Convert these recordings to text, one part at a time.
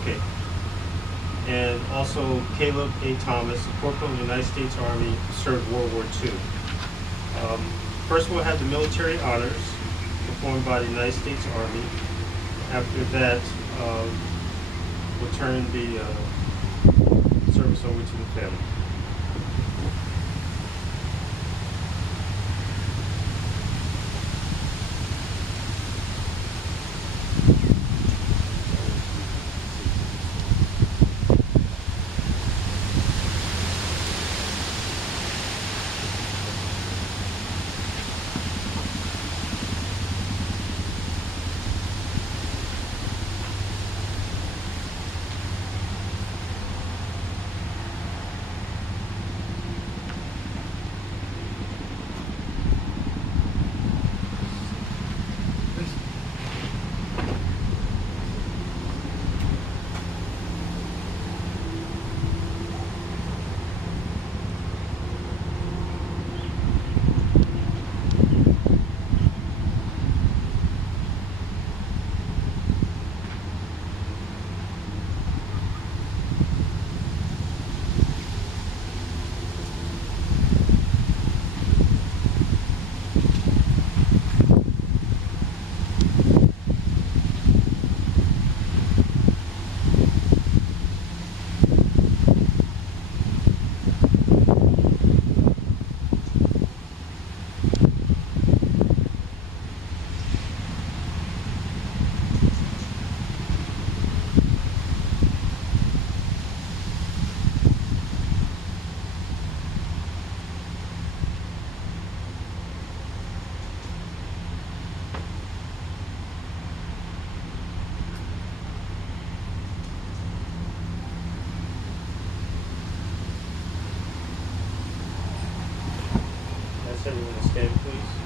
Okay. And also Caleb A. Thomas, a corporal in the United States Army, served World War II. Um, First we'll have the military honors performed by the United States Army. After that, we'll turn the service over to the family. Ask everyone to stand, please.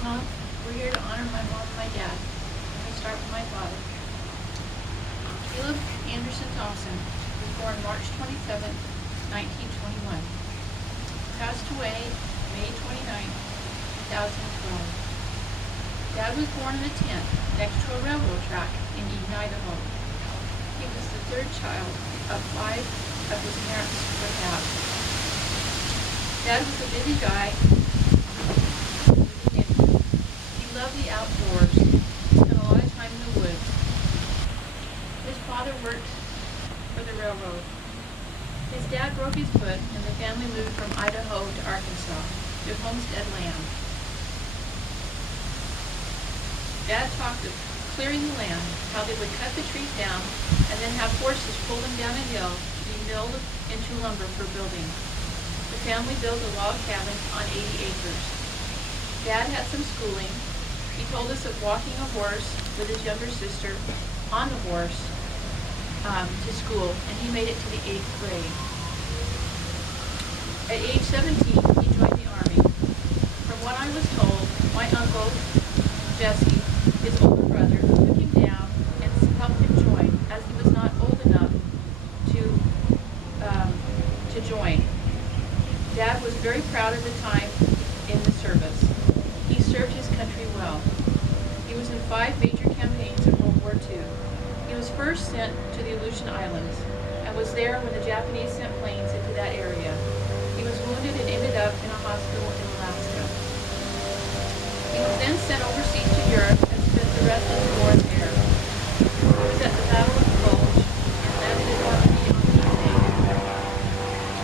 Mom, we're here to honor my mom and my dad. Let me start with my father. Caleb Anderson Thompson was born March 27, 1921. Passed away May 29, 2012. Dad was born in a tent next to a railroad track in Eden, Idaho. He was the third child of 5 of his parents would have. Dad was a busy guy. He loved the outdoors. He spent a lot of time in the woods. His father worked for the railroad. His dad broke his foot and the family moved from Idaho to Arkansas to homestead land. Dad talked of clearing the land, how they would cut the trees down and then have horses pull them down a hill to be milled into lumber for building. The family built a log cabin on 80 acres. Dad had some schooling. He told us of walking a horse with his younger sister on the horse to school, and he made it to the 8th grade. At age 17, he joined the Army. From what I was told, my uncle, Jesse, his older brother, took him down and helped him join, as he was not old enough to join. Dad was very proud of the time in the service. He served his country well. He was in 5 major campaigns in World War II. He was first sent to the Aleutian Islands and was there when the Japanese sent planes into that area. He was wounded and ended up in a hospital in Alaska. He was then sent overseas to Europe and spent the rest of the war there. He was at the Battle of the Bulge and led in Normandy on D-Day.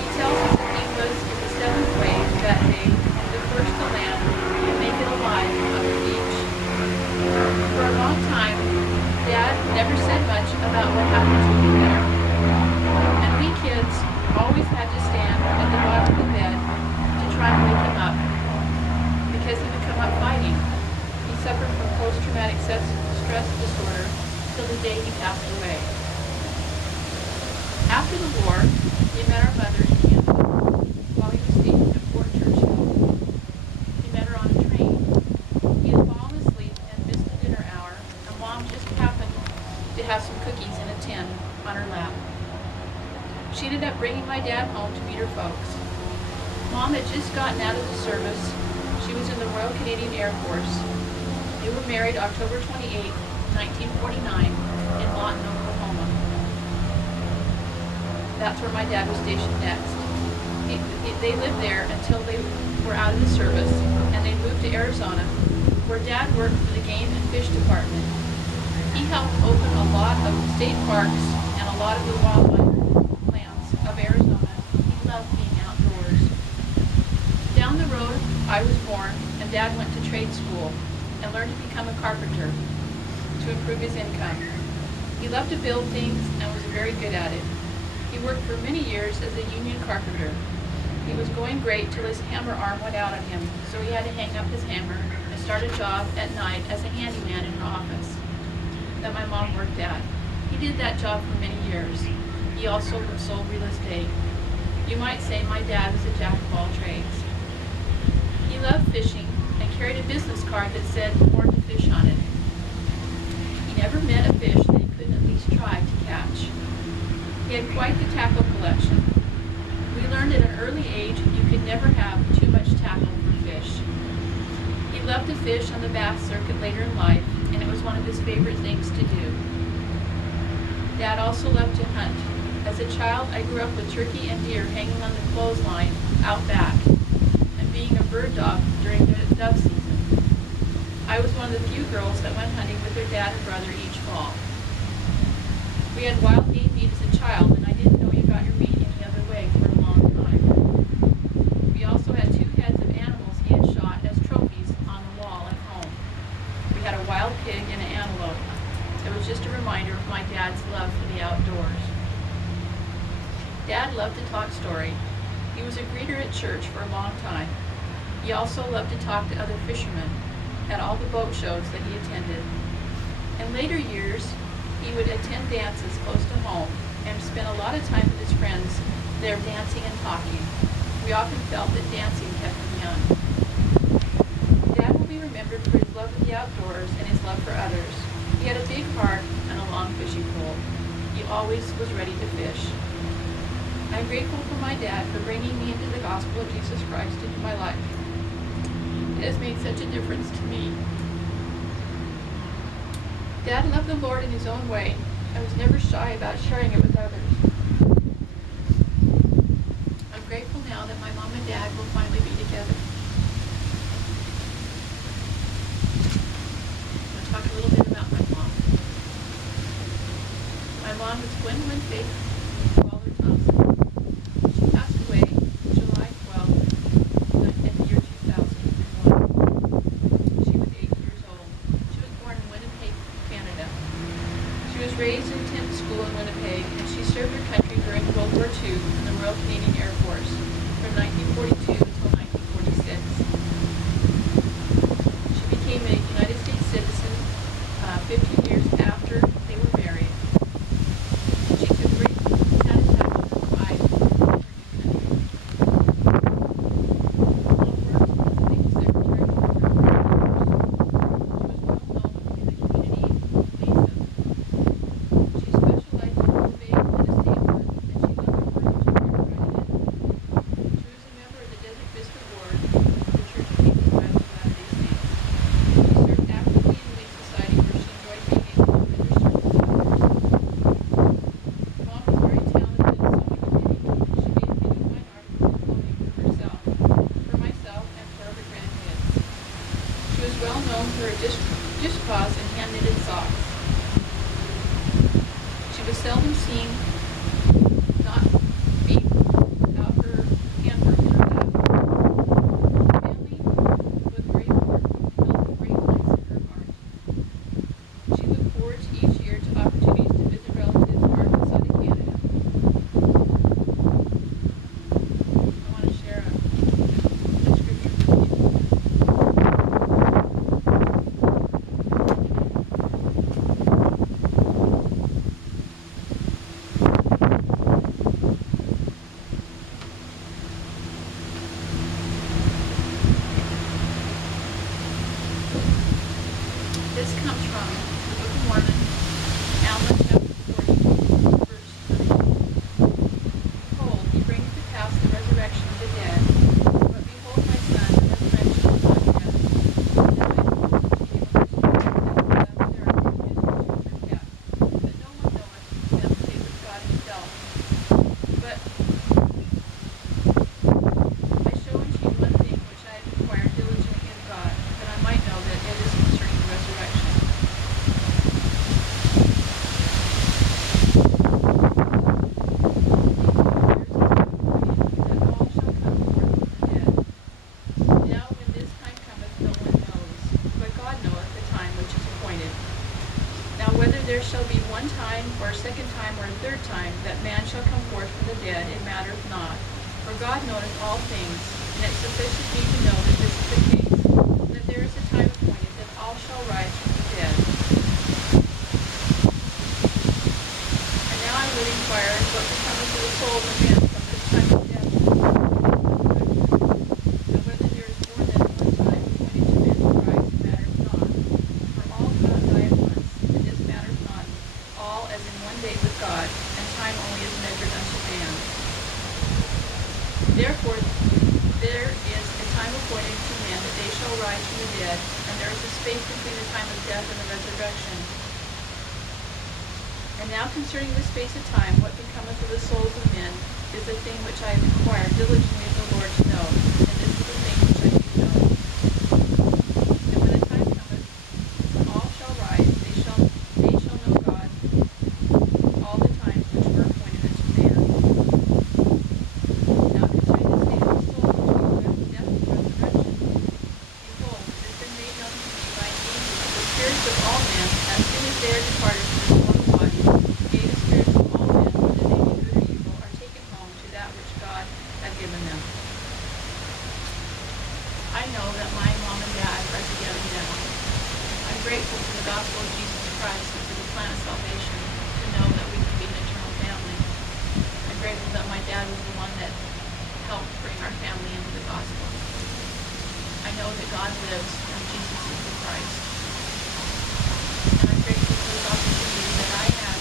He tells us that he was in the 7th wave that day, the first to land and make it alive on the beach. For a long time, Dad never said much about what happened to him there. And we kids always had to stand at the bottom of the bed to try and wake him up, because he would come up fighting. He suffered from post-traumatic stress disorder till the day he passed away. After the war, he met our mother in Canada while he was stationed at Fort Churchill. He met her on a train. He had fallen asleep and missed the dinner hour, and Mom just happened to have some cookies in a tin on her lap. She ended up bringing my dad home to meet her folks. Mom had just gotten out of the service. She was in the Royal Canadian Air Force. They were married October 28, 1949 in Lawton, Oklahoma. That's where my dad was stationed next. They lived there until they were out of the service, and they moved to Arizona, where Dad worked for the Game and Fish Department. He helped open a lot of state parks and a lot of the wildlife lands of Arizona. He loved being outdoors. Down the road, I was born, and Dad went to trade school and learned to become a carpenter to improve his income. He loved to build things and was very good at it. He worked for many years as a union carpenter. He was going great till his hammer arm went out on him, so he had to hang up his hammer and start a job at night as a handyman in an office that my mom worked at. He did that job for many years. He also sold real estate. You might say my dad was a jack of all trades. He loved fishing and carried a business card that said "Born to Fish" on it. He never met a fish that he couldn't at least try to catch. He had quite the tackle collection. We learned at an early age you could never have too much tackle for fish. He loved to fish on the bass circuit later in life, and it was one of his favorite things to do. Dad also loved to hunt. As a child, I grew up with turkey and deer hanging on the clothesline out back, and being a bird dog during the dove season. I was one of the few girls that went hunting with their dad and brother each fall. We had wild game meat as a child, and I didn't know you got your meat any other way for a long time. We also had 2 heads of animals he had shot as trophies on the wall at home. We had a wild pig and an antelope. It was just a reminder of my dad's love for the outdoors. Dad loved to talk story. He was a greeter at church for a long time. He also loved to talk to other fishermen at all the boat shows that he attended. In later years, he would attend dances close to home and spent a lot of time with his friends there dancing and talking. We often felt that dancing kept him young. Dad will be remembered always was ready to fish. I'm grateful for my dad for bringing me into the gospel of Jesus Christ into my life. It has made such a difference to me. Dad loved the Lord in his own way and was never shy about sharing it with others. I'm grateful now that my mom and dad will finally be together. I'm going to talk a little bit about my mom. My mom is Gwen Thompson. She passed away July 12th in the year 2001. She was 8 years old. She was born in Winnipeg, Canada. She was raised in Tim School in Winnipeg, and she served her country during World War II in the Royal Canadian Air Force from 1942 until 1946. She became a United States citizen 15 years after they were married. She took great satisfaction and pride in her new country. Mom worked as a Navy secretary for the Air Force. She was well known in the community of Mesa. She specialized in probate and estate work, and she loved her work and she cared about it. She was a member of the Desert Vista Board of the Church of Jesus Christ of Latter-day Saints. She served actively in the League Society where she enjoyed being able to render service to others. Mom was very talented and sewing and knitting. She made many fine articles of clothing for herself, for myself, and for her grandkids. She was well known for her dishcloths and hand-knitted socks. She was seldom seen not being without her handwork in her lap. Family was very important, held a great place in her heart. She looked forward to each year to opportunities to visit relatives far outside of Canada. I want to share a scripture with you. This comes from the Book of Mormon, Alma chapter 40, verse 9. Behold, he bringeth to pass the resurrection of the dead. But behold, my son, the resurrection is not yet. Now I know the beginning of the story, that there are many mysteries which are kept, that no one knoweth, except save God himself. But I show unto you one thing which I have inquired diligently of God, that I might know that it is concerning the resurrection. That all shall come forth from the dead. Now when this time cometh, no one knows, but God knoweth the time which is appointed. Now whether there shall be one time, or a second time, or a third time, that man shall come forth from the dead, it mattereth not. For God knoweth all things, and it sufficeth me to know that this is the case, that there is a time appointed that all shall rise from the dead. And now I would inquire what becometh of the souls of men from this time of death to the time of resurrection. Now whether there is more than one time appointed to men to rise, it mattereth not. For all cannot die at once, and this mattereth not, all as in one day with God, and time only is measured unto man. Therefore there is a time appointed to men that they shall rise from the dead, and there is a space between the time of death and the resurrection. And now concerning the space of time, what becometh of the souls of men is the thing which I have inquired diligently of the Lord to know, and this is the thing which I do know. And when the time cometh, when all shall rise, they shall know God, all the times which were appointed unto man. Now concerning the state of the soul which goeth death and resurrection, behold, it has been made known to me by an angel that the spirits of all men, as soon as they are departed from this mortal body, yea, the spirits of all men, whether they be good or evil, are taken home to that which God hath given them. I know that my mom and dad are together now. I'm grateful for the gospel of Jesus Christ and for the plan of salvation to know that we can be an eternal family. I'm grateful that my dad was the one that helped bring our family into the gospel. I know that God lives and Jesus is the Christ. And I'm grateful for the opportunity that I had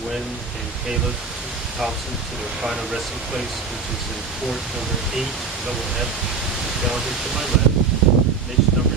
Gwen and Caleb Thompson to their final resting place, which is in port number 8, double F, down here to my left, niche number